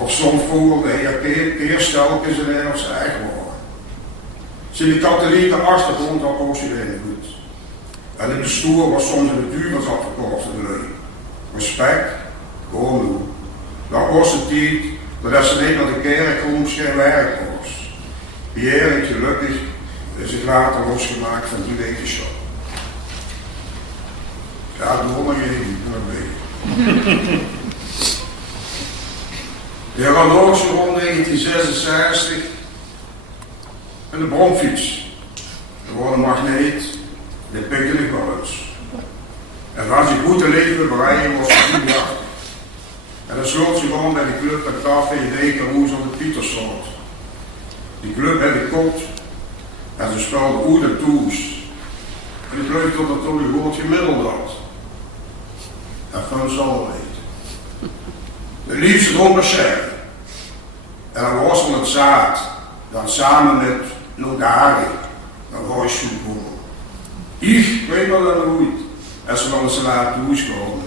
Of soms vroeger de heer Keerstelkens en of zijn eigen woorden. Zijn de katholieke achtergrond al origineel goed. En in de stoer was soms in de duur zat verkocht in de leun. Respect, gewoon doen. Dat was de tijd dat ze niet naar de kerk gewoon geen werk was. Pierre heeft gelukkig zich later losgemaakt van die wetenschap. Ja, doe maar even, doe maar mee. De horloge rond 1966 en de bromfiets. Er wordt een magneet, dit pikte ik wel eens. En als je goed te leven bereiden was het niet jacht. En dan sloot ze gewoon bij de club met café Dekeroes op de Pietersoort. Die club had ik kot en ze speelden oer en toes. En ik leuk dat het toch een goed gemiddeld had. En van zal weten. De liefste donderschijf. En dan was het zaad, dan samen met Nogari, een huiszoek komen. Ik weet wel dat goed, als ze van de salaat toeskomen.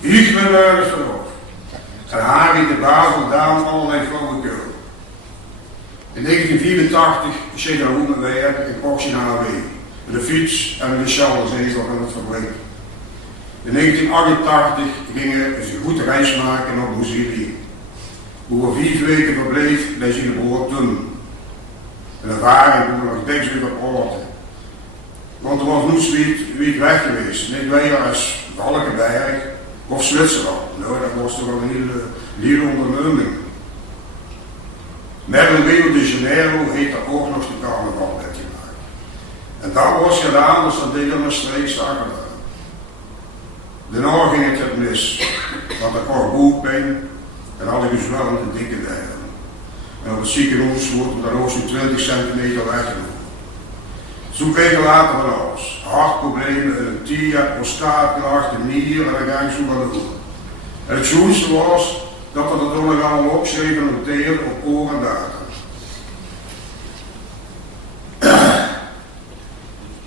Ik ben nergens erop. En Harry de Basel daan allerlei flauwekul. In 1984 ging er ook met werk in Porsche naar AW. De fiets en de Charles-Ezel aan het fabriek. In 1988 gingen ze een goede reis maken naar Brazilië. Hoe we 4 weken verbleef bij zijn broer Tim. Een ervaring hoe we nog diks weer praten. Want er was niet wie weg geweest. Niet weer als Valkenberg of Zwitserland. Nou, dat was toch wel een hele onderneming. Met een Rio de Janeiro heeft er ook nog de carnaval met gemaakt. En dat was gedaan als dat ding aan de streek zagen. Daarna ging het mis, want er kwam boekpijn en had ik dus wel een dikke degen. En op het ziekenhuis wordt er dan ook zo'n 20 centimeter weggenomen. Zo'n weken later van alles. Hartproblemen, een TIA, prostaatklacht, een nier en dan ging zo maar door. En het schoonste was dat we dat allemaal opschreven en noteerden op oor en data.